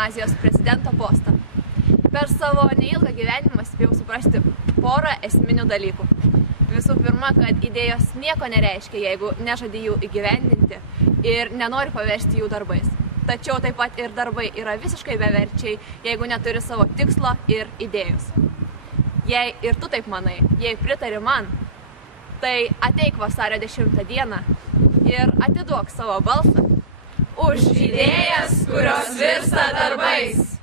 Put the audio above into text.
gimnazijos prezidento postą. Per savo neilgą gyvenimą spėjau suprasti porą esminių dalykų. Visų pirma, kad idėjos nieko nereiškia, jeigu nežadi jų įgyvendinti ir nenori paversti jų darbais. Tačiau taip pat ir darbai yra visiškai beverčiai, jeigu neturi savo tikslo ir idėjos. Jei ir tu taip manai, jei pritari man, tai ateik vasario 10 dieną ir atiduok savo balsą už idėjas, kurios virsta darbais.